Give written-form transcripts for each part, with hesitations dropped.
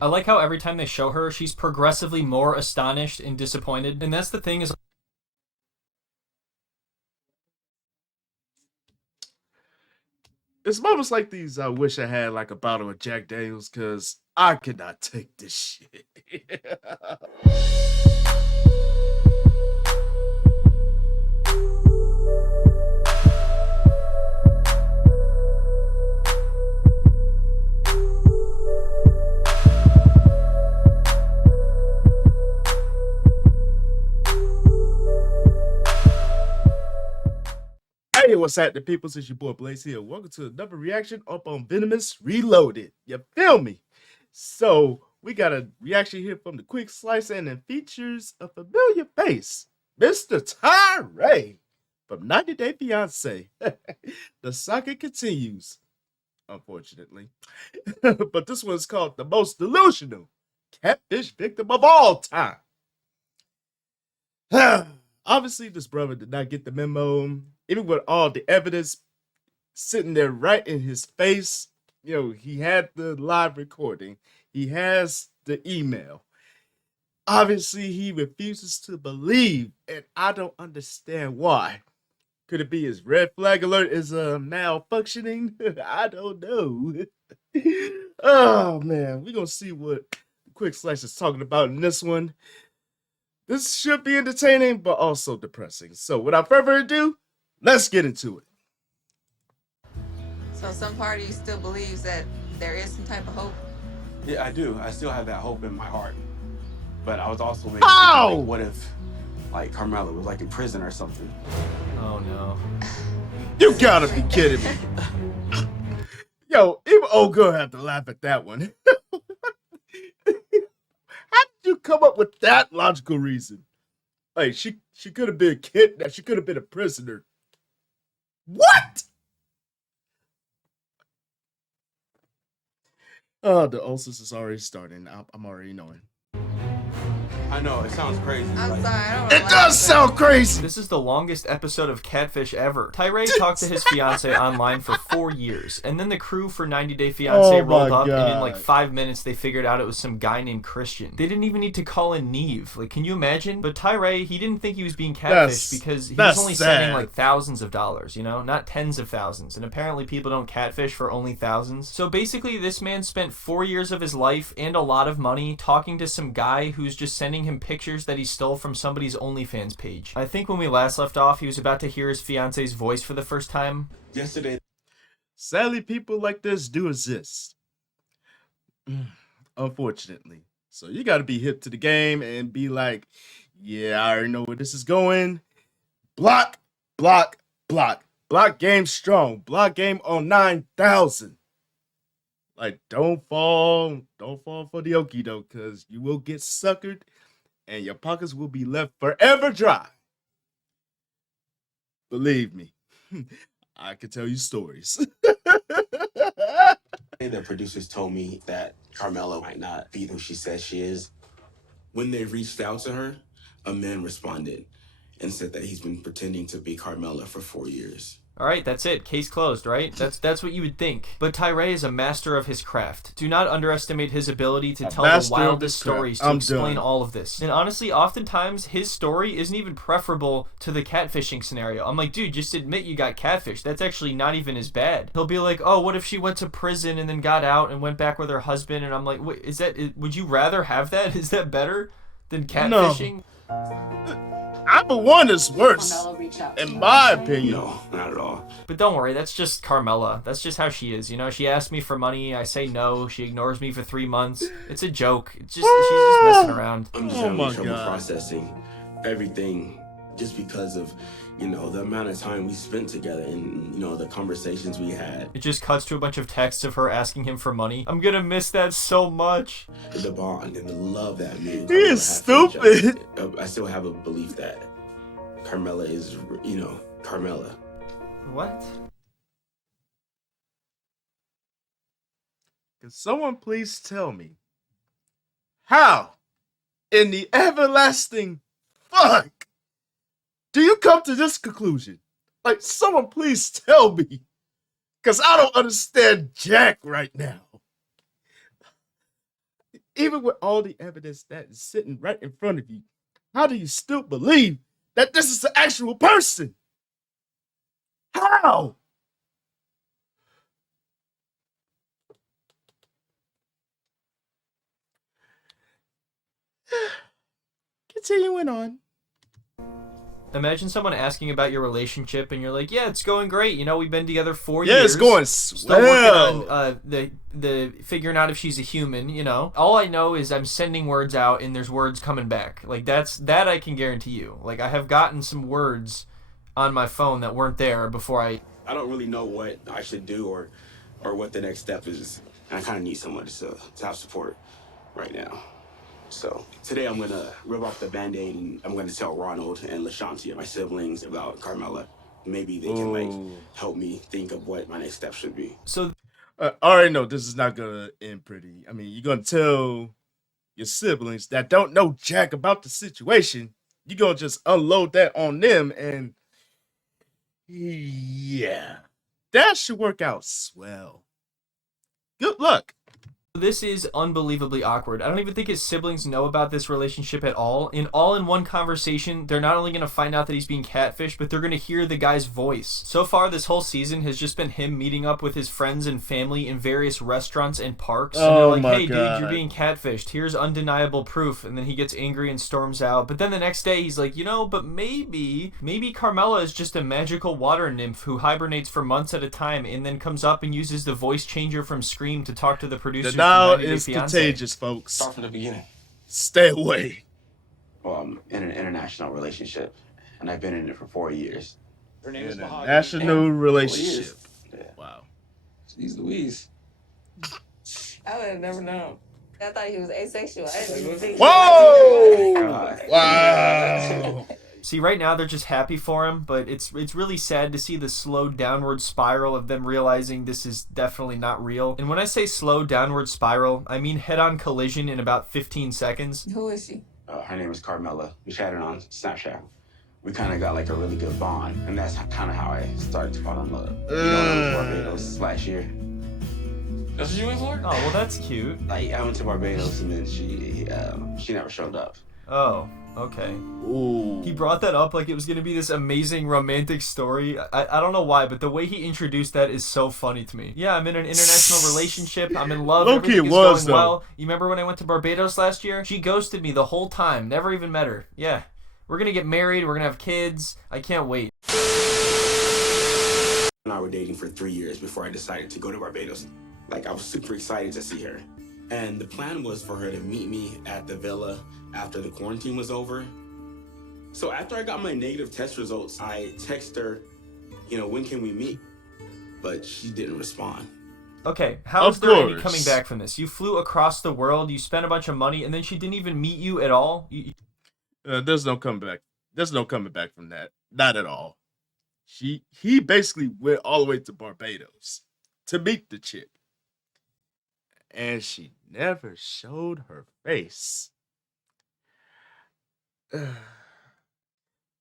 I like how every time they show her, she's progressively more astonished and disappointed. And that's the thing is, It's moments like these I wish I had like a bottle of Jack Daniels because I cannot take this shit. Hey, what's happening, people? It's your boy Blaze here. Welcome to another reaction up on Venomous Reloaded. You feel me? So, we got a reaction here from the Quick Slice, and it features a familiar face, Mr. Teray from 90 Day Fiance. The saga continues, unfortunately. But this one's called The Most Delusional Catfish Victim of All Time. Obviously, this brother did not get the memo, even with all the evidence sitting there right in his face. You know, he had the live recording, he has the email. Obviously, he refuses to believe, and I don't understand why. Could it be his red flag alert is malfunctioning? I don't know. Oh man, we're gonna see what Quick Slice is talking about in this one. This should be entertaining, but also depressing. So without further ado, let's get into it. So some part of you still believes that there is some type of hope? Yeah, I do. I still have that hope in my heart. But I was also maybe How? thinking, like, what if, like, Carmela was, like, in prison or something? oh no. You gotta be kidding me. Yo, even old girl had to laugh at that one. How did you come up with that logical reason? Like, she could have been kidnapped. She could have been a prisoner. What? Oh, the ulcers is already starting. I'm already knowing. I know, it sounds crazy. I'm like, sorry, I don't It does sound crazy. This is the longest episode of Catfish ever. Teray talked to his fiance online for 4 years, and then the crew for 90 Day Fiance Oh rolled my up, and in like God. 5 minutes they figured out it was some guy named Christian. They didn't even need to call in Neve. Like, can you imagine? But Teray, he didn't think he was being catfished because he was that's only sad. sending like thousands of dollars, you know, not tens of thousands. And apparently people don't catfish for only thousands. So basically, this man spent 4 years of his life and a lot of money talking to some guy who's just sending him pictures that he stole from somebody's OnlyFans page. I think when we last left off, he was about to hear his fiance's voice for the first time. yesterday, Sadly, people like this do exist. Unfortunately. So you got to be hip to the game and be like, yeah, I already know where this is going. Block, block, block. Block game strong. Block game on 9,000. Like, don't fall for the okie doke, because you will get suckered and your pockets will be left forever dry. Believe me, I can tell you stories. the producers told me that Carmela might not be who she says she is. When they reached out to her, a man responded and said that he's been pretending to be Carmela for 4 years. All right, that's it. Case closed, right? That's what you would think. But Teray is a master of his craft. Do not underestimate his ability to tell the wildest stories to explain all of this. And honestly, oftentimes his story isn't even preferable to the catfishing scenario. I'm like, dude, just admit you got catfished. That's actually not even as bad. He'll be like, oh, what if she went to prison and then got out and went back with her husband? And I'm like, wait, would you rather have that? Is that better than catfishing? No. Number one is worse, in my opinion. No, not at all. But don't worry, that's just Carmela. That's just how she is. You know, she asks me for money, I say no, she ignores me for 3 months. It's a joke. She's just messing around. I'm just having trouble processing everything just because of, you know, the amount of time we spent together and, you know, the conversations we had. It just cuts to a bunch of texts of her asking him for money. I'm gonna miss that so much. The bond and the love that me and He Carmela is have for each stupid. other. I still have a belief that Carmela is, you know, Carmela. What? Can someone please tell me how, in the everlasting fuck, do you come to this conclusion? Like, someone please tell me, because I don't understand Jack right now. Even with all the evidence that is sitting right in front of you, how do you still believe that this is the actual person? How? Continuing on. Imagine someone asking about your relationship and you're like, yeah, it's going great. You know, we've been together 4 years. Yeah, it's going Still swell. working on the figuring out if she's a human, you know. All I know is I'm sending words out and there's words coming back. Like, that I can guarantee you. Like, I have gotten some words on my phone that weren't there before I don't really know what I should do or what the next step is. And I kind of need someone to have support right now. So today I'm going to rip off the Band-Aid and I'm going to tell Ronald and LaShanti and my siblings about Carmela. Maybe they can help me think of what my next step should be. So I already know this is not going to end pretty. I mean, you're going to tell your siblings that don't know jack about the situation. You're going to just unload that on them and yeah, that should work out swell. Good luck. this is unbelievably awkward. I don't even think his siblings know about this relationship at all. In one conversation, they're not only going to find out that he's being catfished, but they're going to hear the guy's voice. So far, this whole season has just been him meeting up with his friends and family in various restaurants and parks. And they're like, hey, dude, you're being catfished. Here's undeniable proof. And then he gets angry and storms out. But then the next day, he's like, you know, but maybe Carmela is just a magical water nymph who hibernates for months at a time and then comes up and uses the voice changer from Scream to talk to the producers. Now it's contagious, folks. Start from the beginning. Stay away. Well, I'm in an international relationship, and I've been in it for 4 years. Her name is International relationship. Yeah. Wow. She's Louise. I would have never known. I thought he was asexual. I didn't even think. Whoa! Wow. See, right now they're just happy for him, but it's really sad to see the slow downward spiral of them realizing this is definitely not real. And when I say slow downward spiral, I mean head-on collision in about 15 seconds. Who is she? Her name is Carmela. We chatted on Snapchat. We kind of got like a really good bond, and that's kind of how I started to fall in love. You know, I went to Barbados last year. That's what you went for? Oh, well, that's cute. Like, I went to Barbados, and then she never showed up. Oh, okay. Ooh. He brought that up like it was going to be this amazing romantic story. I don't know why, but the way he introduced that is so funny to me. Yeah, I'm in an international relationship. I'm in love. Low-key Everything is was, going well. You remember when I went to Barbados last year? She ghosted me the whole time. Never even met her. Yeah. We're going to get married. We're going to have kids. I can't wait. And I were dating for 3 years before I decided to go to Barbados. Like, I was super excited to see her. And the plan was for her to meet me at the villa after the quarantine was over. So after I got my negative test results, I texted her, when can we meet? But she didn't respond. Okay, how is there any coming back from this? You flew across the world, you spent a bunch of money, and then she didn't even meet you at all? There's no coming back. There's no coming back from that. Not at all. He basically went all the way to Barbados to meet the chick. And she never showed her face.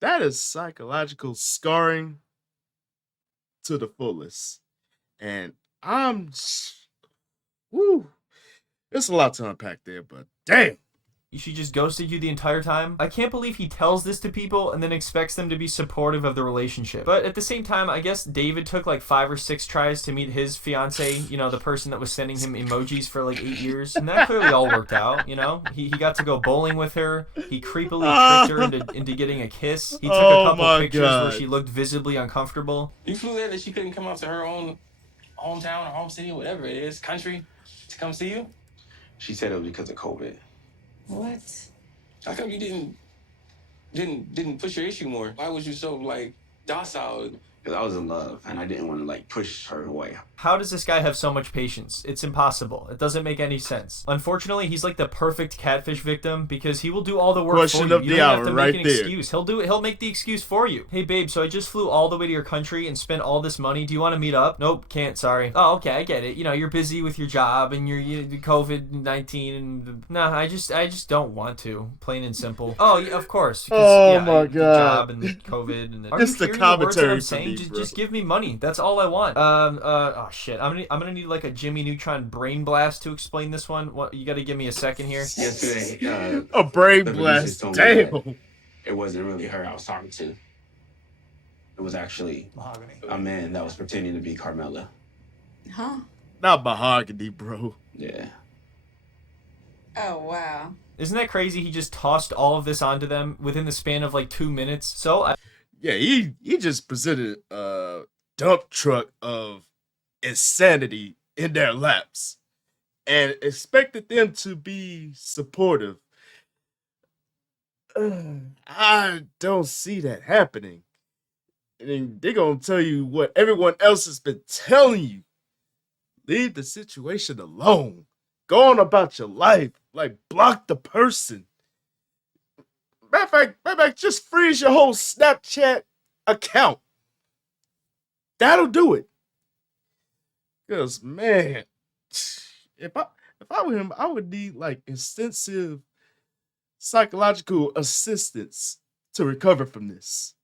That is psychological scarring to the fullest. And there's a lot to unpack there, but damn. She just ghosted you the entire time? I can't believe he tells this to people and then expects them to be supportive of the relationship. But at the same time, I guess David took like 5 or 6 tries to meet his fiance, the person that was sending him emojis for like 8 years. And that clearly all worked out, He got to go bowling with her. He creepily tricked her into getting a kiss. He took a couple pictures where she looked visibly uncomfortable. You flew there that she couldn't come out to her own hometown or home city or whatever it is, country, to come see you? She said it was because of COVID. What? How come you didn't push your issue more? Why was you so docile? Because I was in love and I didn't want to push her away. How does this guy have so much patience? It's impossible. It doesn't make any sense. Unfortunately, he's like the perfect catfish victim because he will do all the work Question for you. of You the don't hour have to right make an there. excuse. He'll make the excuse for you. Hey babe, so I just flew all the way to your country and spent all this money. Do you want to meet up? Nope, can't, sorry. Oh, okay, I get it. You're busy with your job and you're COVID-19 and nah, I just don't want to. Plain and simple. Oh, yeah, of course. Because, My the God. job and the COVID and the, It's the commentary for me. just give me money. That's all I want. Oh shit. I'm gonna need like a Jimmy Neutron brain blast to explain this one. What, you got to give me a second here. Yesterday, a brain blast. Damn. It wasn't really her I was talking to. It was actually a man that was pretending to be Carmela. Huh? Not mahogany, bro. Yeah. Oh, wow. Isn't that crazy? He just tossed all of this onto them within the span of like 2 minutes. Yeah, he just presented a dump truck of insanity in their laps and expected them to be supportive. I don't see that happening. And they're going to tell you what everyone else has been telling you. Leave the situation alone. Go on about your life. Like, block the person. Matter of fact, just freeze your whole Snapchat account. That'll do it. Because, man, if I were him, I would need, like, extensive psychological assistance to recover from this.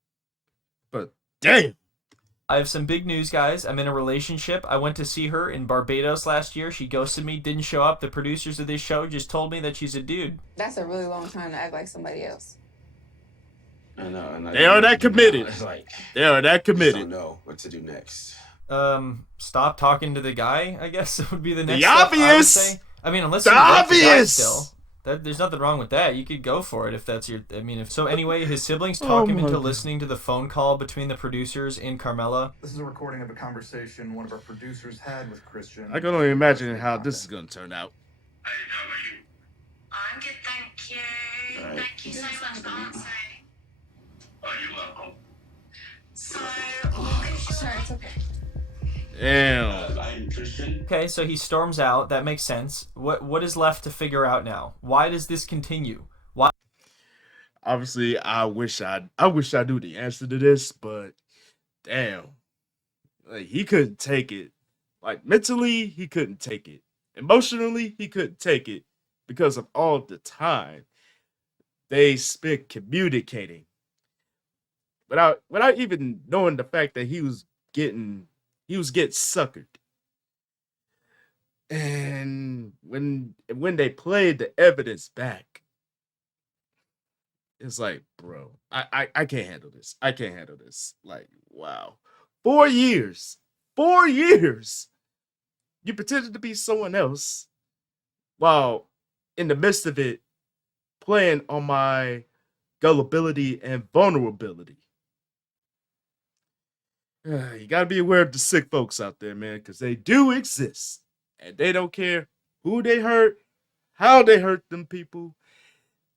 But, damn. I have some big news, guys. I'm in a relationship. I went to see her in Barbados last year. She ghosted me, didn't show up. The producers of this show just told me that she's a dude. That's a really long time to act like somebody else. I know. They are that committed. Like, they are that committed. I don't know what to do next. Stop talking to the guy, I guess would be the next the step, obvious. I would say. I mean, unless you like the guy still. There's nothing wrong with that. You could go for it if that's your... I mean, if so. Anyway, his siblings talk him into listening to the phone call between the producers and Carmela. This is a recording of a conversation one of our producers had with Christian. I can only imagine how this is going to turn out. I'm good, thank you. Right. Thank you so much for answering. Oh, you're welcome. So, Sorry, it's okay. Damn. I'm Christian. Okay, so he storms out. That makes sense. What is left to figure out now? Why does this continue? Why? Obviously, I wish I knew the answer to this, but damn, like he couldn't take it. Like mentally, he couldn't take it. Emotionally, he couldn't take it because of all the time they spent communicating without even knowing the fact that he was getting suckered. And when they played the evidence back, it's like, bro, I can't handle this. I can't handle this. Like, wow. 4 years. 4 years. You pretended to be someone else while in the midst of it playing on my gullibility and vulnerability. You gotta be aware of the sick folks out there, man, because they do exist. And they don't care who they hurt, how they hurt them people.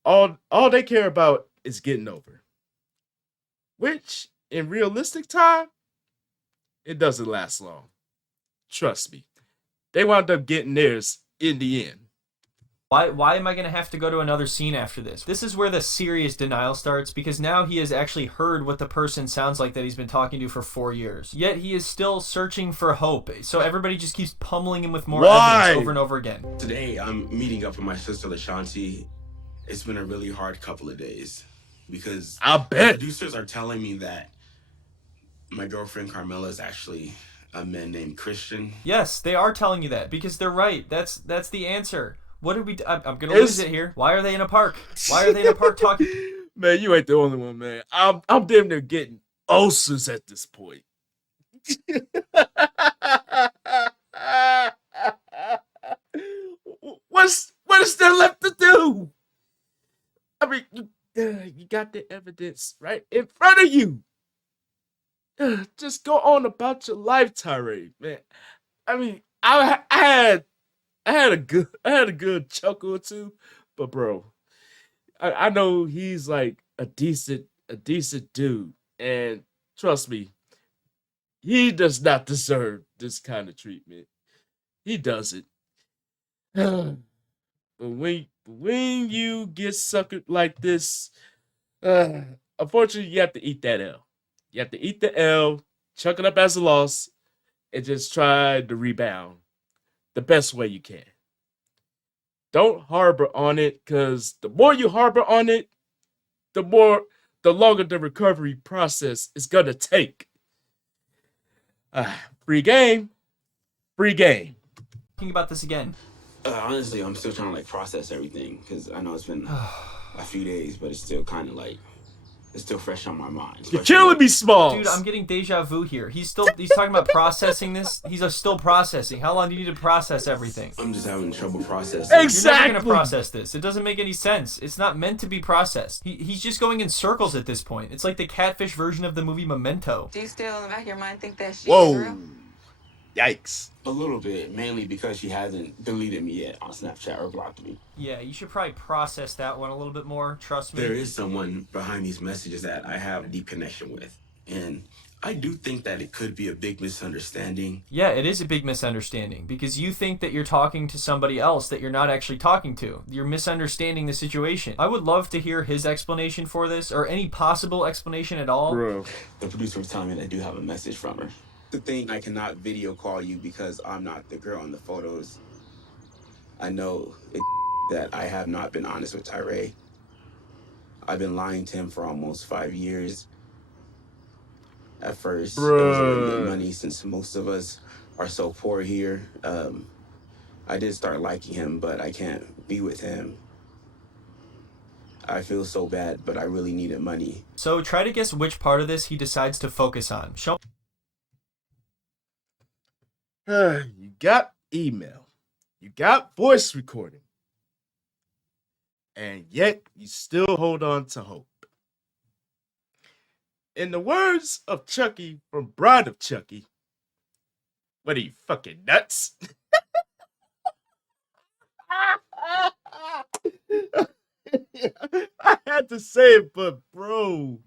All they care about is getting over. Which, in realistic time, it doesn't last long. Trust me. They wound up getting theirs in the end. Why am I going to have to go to another scene after this? This is where the serious denial starts, because now he has actually heard what the person sounds like that he's been talking to for 4 years. Yet he is still searching for hope. So everybody just keeps pummeling him with more evidence over and over again. Today, I'm meeting up with my sister, Fiance. It's been a really hard couple of days because I bet the producers are telling me that my girlfriend Carmela is actually a man named Christian. Yes, they are telling you that because they're right. That's the answer. What did we? I'm gonna lose it here. Why are they in a park? Why are they in a park talking? Man, you ain't the only one, man. I'm damn near getting ulcers at this point. What is there left to do? I mean, you got the evidence right in front of you. Just go on about your life, Teray, man. I mean, I had a good chuckle or two, but bro, I know he's like a decent dude, and trust me, he does not deserve this kind of treatment. He doesn't. But when you get suckered like this, unfortunately, you have to eat that L. You have to eat the L, chuck it up as a loss, and just try to rebound the best way you can. Don't harbor on it, because the more you harbor on it, the longer the recovery process is gonna take. Free game. Free game. Thinking about this again. Honestly, I'm still trying to like process everything because I know it's been a few days, but it's still kind of like it's still fresh on my mind. You're killing me, Smalls. Dude, I'm getting deja vu here. He's talking about processing this. He's still processing. How long do you need to process everything? I'm just having trouble processing. Exactly. You're never gonna process this. It doesn't make any sense. It's not meant to be processed. He's just going in circles at this point. It's like the Catfish version of the movie Memento. Do you still in the back of your mind think that she's Whoa. real? Yikes. A little bit, mainly because she hasn't deleted me yet on Snapchat or blocked me. Yeah, you should probably process that one a little bit more. Trust me. There is someone behind these messages that I have a deep connection with, and I do think that it could be a big misunderstanding. Yeah, it is a big misunderstanding because you think that you're talking to somebody else that you're not actually talking to. You're misunderstanding the situation. I would love to hear his explanation for this or any possible explanation at all. Bro. The producer was telling me that I do have a message from her. The thing, I cannot video call you because I'm not the girl in the photos. I know that I have not been honest with Teray. I've been lying to him for almost 5 years. At first, it was a way to get money since most of us are so poor here. I did start liking him, but I can't be with him. I feel so bad, but I really needed money. So try to guess which part of this he decides to focus on. Show. You got email. You got voice recording. And yet you still hold on to hope. In the words of Chucky from Bride of Chucky, what are you, fucking nuts? I had to say it, but bro.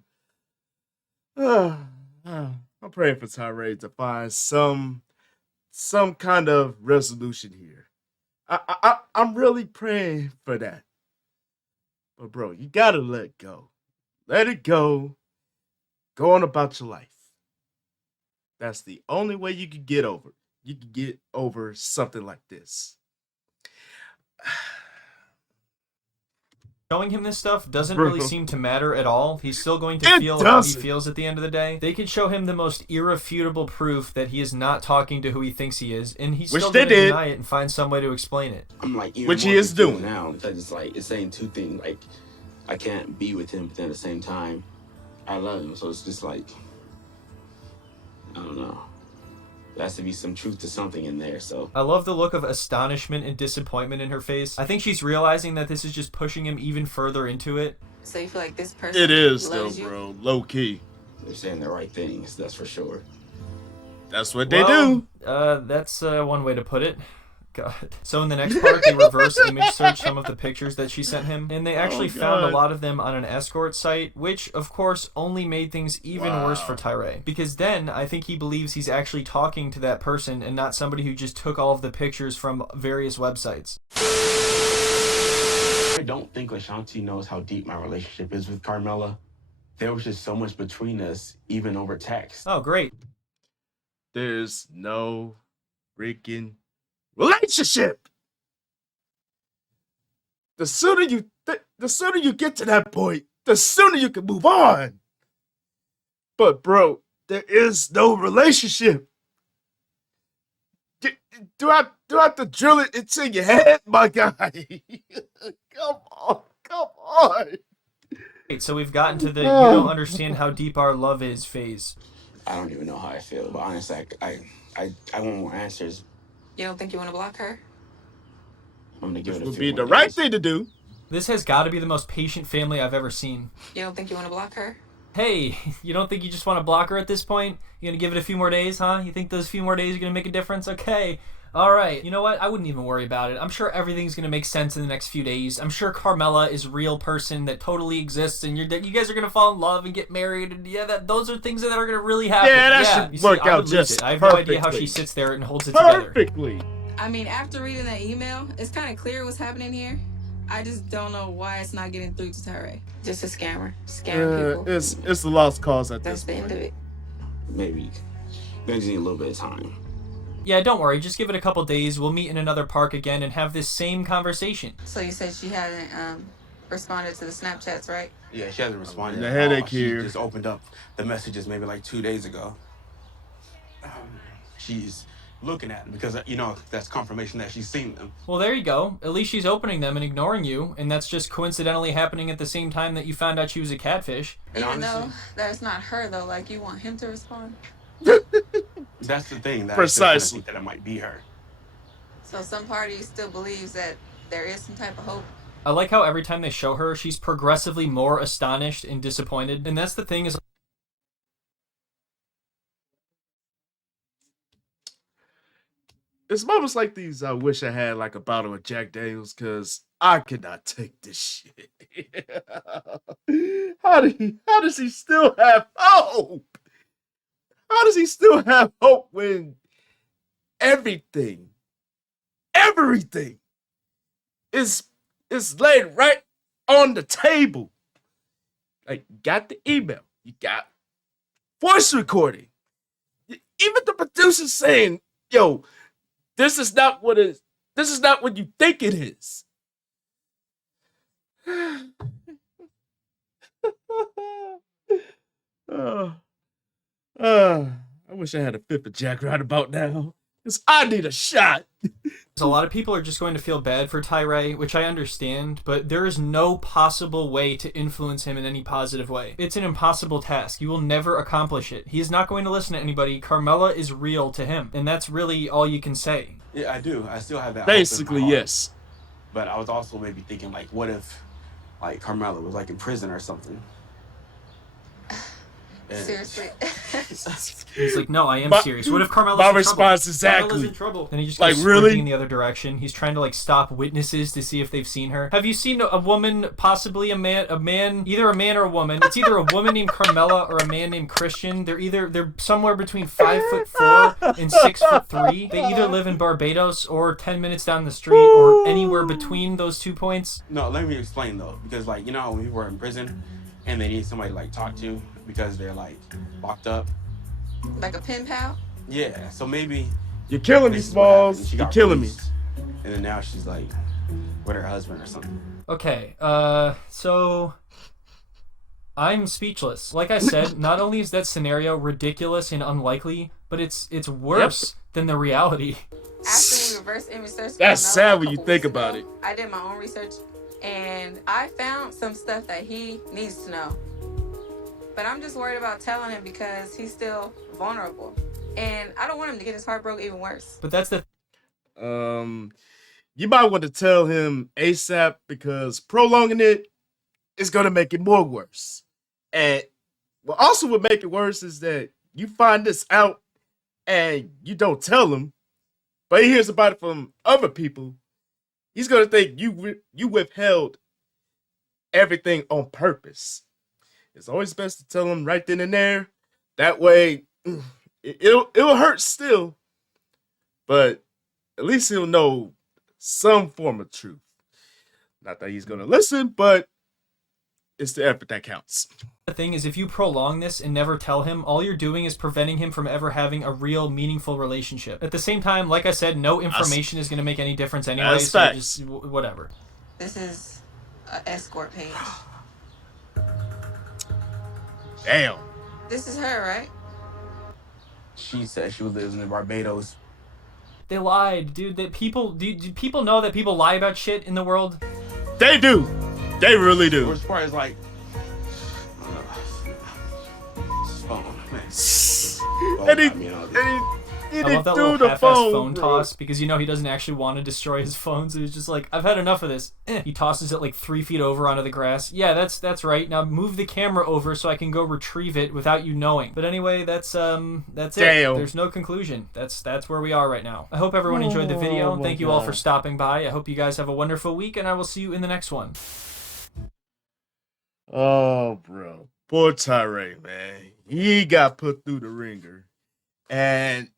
I'm praying for Teray to find some kind of resolution here. I'm really praying for that. But bro, you gotta let go. Let it go. Go on about your life. That's the only way you can get over. You can get over something like this. Showing him this stuff doesn't really seem to matter at all. He's still going to feel how he feels at the end of the day. They could show him the most irrefutable proof that he is not talking to who he thinks he is, and he's still going to deny it and find some way to explain it. I'm like, which he is doing now, because it's like it's saying two things. Like, I can't be with him, but then at the same time, I love him. So it's just like, I don't know. There has to be some truth to something in there. So I love the look of astonishment and disappointment in her face. I think she's realizing that this is just pushing him even further into it. So you feel like this person it is though, you? bro. Low key. They're saying the right things, that's for sure. That's what they do. That's one way to put it. God. So in the next part, they reverse image search some of the pictures that she sent him, and they actually found a lot of them on an escort site, which, of course, only made things even worse for Teray. Because then, I think he believes he's actually talking to that person and not somebody who just took all of the pictures from various websites. I don't think Ashanti knows how deep my relationship is with Carmela. There was just so much between us, even over text. Oh, great. There's no freaking relationship. The sooner you get to that point, the sooner you can move on. But bro, there is no relationship. Do I have to drill it into your head, my guy? Come on. Great, so we've gotten to the you don't understand how deep our love is phase. I don't even know how I feel, but honestly, I want more answers. You don't think you want to block her? I'm gonna give it a few would be more the right days. thing to do. This has got to be the most patient family I've ever seen. You don't think you want to block her? Hey, you don't think you just want to block her at this point? You gonna give it a few more days, huh? You think those few more days are gonna make a difference? Okay. All right. You know what? I wouldn't even worry about it. I'm sure everything's gonna make sense in the next few days. I'm sure Carmela is a real person that totally exists, and you guys are gonna fall in love and get married, and those are things that are gonna really happen. Yeah, that should work out just I have no idea how she sits there and holds it together. Perfectly. I mean, after reading that email, it's kind of clear what's happening here. I just don't know why it's not getting through to Teray. Just a scammer. Scamming people. It's a lost cause at That's this the point. end of it. Maybe just need a little bit of time. Yeah, don't worry. Just give it a couple days. We'll meet in another park again and have this same conversation. So you said she hadn't responded to the Snapchats, right? Yeah, she hasn't responded. The at headache all. here. She just opened up the messages maybe like 2 days ago. she's looking at them because, you know, that's confirmation that she's seen them. Well, there you go. At least she's opening them and ignoring you, and that's just coincidentally happening at the same time that you found out she was a catfish. Even honestly, though that's not her, though, like, you want him to respond? That's the thing. That Precisely. I think that it might be her. So some party still believes that there is some type of hope. I like how every time they show her, she's progressively more astonished and disappointed. And that's the thing is... It's moments like these I wish I had like a bottle of Jack Daniels because I cannot take this shit. How does he still have hope? How does he still have hope when everything is laid right on the table? Like, you got the email, you got voice recording, even the producer saying, "Yo, this is not what you think it is." I wish I had a fifth of Jack right about now, because I need a shot. A lot of people are just going to feel bad for Teray, which I understand, but there is no possible way to influence him in any positive way. It's an impossible task. You will never accomplish it. He is not going to listen to anybody. Carmela is real to him, and that's really all you can say. Yeah, I do. I still have that. Basically, yes. But I was also maybe thinking, like, what if, like, Carmela was like in prison or something? Seriously. He's like, no, I am serious. What if Carmela's my in response trouble? exactly. Carmela's in trouble. Then he just like, goes really? sprinting in the other direction. He's trying to like stop witnesses to see if they've seen her. Have you seen a woman, possibly a man, either a man or a woman? It's either a woman named Carmela or a man named Christian. They're somewhere between 5'4" and 6'3". They either live in Barbados or 10 minutes down the street or anywhere between those 2 points. No, let me explain though, because like, you know how when people are in prison and they need somebody to like talk to because they're like locked up, like a pen pal. Yeah, so maybe you're killing me, Smalls. You're killing me. And then now she's like with her husband or something. Okay, so I'm speechless. Like I said, not only is that scenario ridiculous and unlikely, but it's worse than the reality. After we reverse image search, that's sad when you think about it. I did my own research, and I found some stuff that he needs to know. But I'm just worried about telling him because he's still vulnerable. And I don't want him to get his heart broke even worse. But that's the... You might want to tell him ASAP because prolonging it is going to make it more worse. And what also would make it worse is that you find this out and you don't tell him, but he hears about it from other people. He's going to think you withheld everything on purpose. It's always best to tell him right then and there. That way, it'll hurt still, but at least he'll know some form of truth. Not that he's gonna listen, but it's the effort that counts. The thing is, if you prolong this and never tell him, all you're doing is preventing him from ever having a real, meaningful relationship. At the same time, like I said, no information is going to make any difference anyway, so just whatever. This is an escort page. Damn. This is her, right? She said she was living in Barbados. They lied, dude. Do people know that people lie about shit in the world? They do. They really do. Worst part is like, phone, man. I love that little half-ass phone toss because you know he doesn't actually want to destroy his phone, so he's just like, I've had enough of this. He tosses it like 3 feet over onto the grass. Yeah, that's right. Now move the camera over so I can go retrieve it without you knowing. But anyway, that's it. There's no conclusion. That's where we are right now. I hope everyone enjoyed the video. Thank you all for stopping by. I hope you guys have a wonderful week, and I will see you in the next one. Oh, bro. Poor Teray, man. He got put through the ringer. And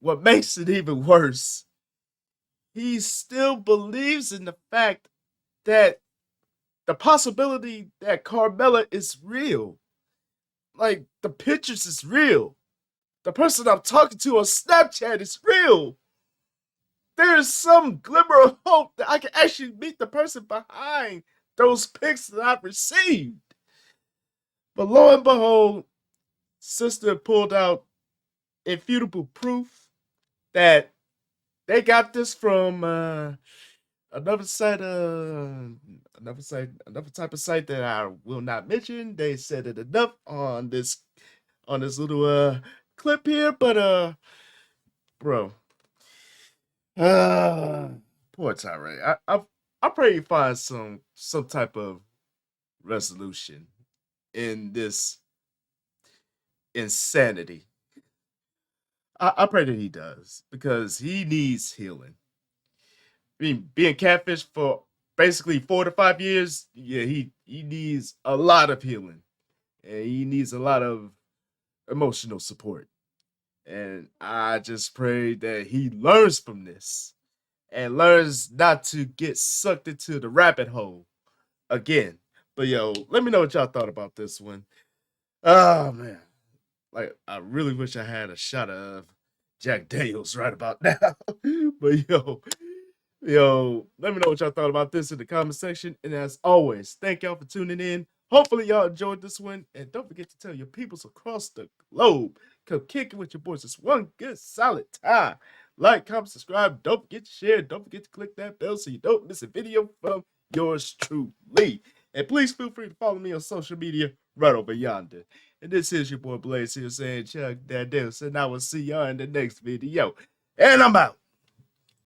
what makes it even worse, he still believes in the fact that the possibility that Carmela is real. Like, the pictures is real. The person I'm talking to on Snapchat is real. There is some glimmer of hope that I can actually meet the person behind those pics that I've received. But lo and behold, sister pulled out irrefutable proof that they got this from another site, another type of site that I will not mention. They said it enough on this little clip here, but bro, poor Teray. I pray you find some type of resolution in this insanity. I pray that he does because he needs healing. I mean, being catfish for basically 4 to 5 years, yeah, he needs a lot of healing and he needs a lot of emotional support. And I just pray that he learns from this and learns not to get sucked into the rabbit hole again. But yo, let me know what y'all thought about this one. Oh man, like I really wish I had a shot of Jack Daniels right about now. But let me know what y'all thought about this in the comment section. And as always, thank y'all for tuning in. Hopefully y'all enjoyed this one. And don't forget to tell your peoples across the globe, come kick it with your boys. It's one good solid time. Like, comment, subscribe. Don't forget to share. Don't forget to click that bell so you don't miss a video from yours truly. And please feel free to follow me on social media right over yonder. And this is your boy Blaze here saying Chuck that Deuce. And I will see y'all in the next video. And I'm out.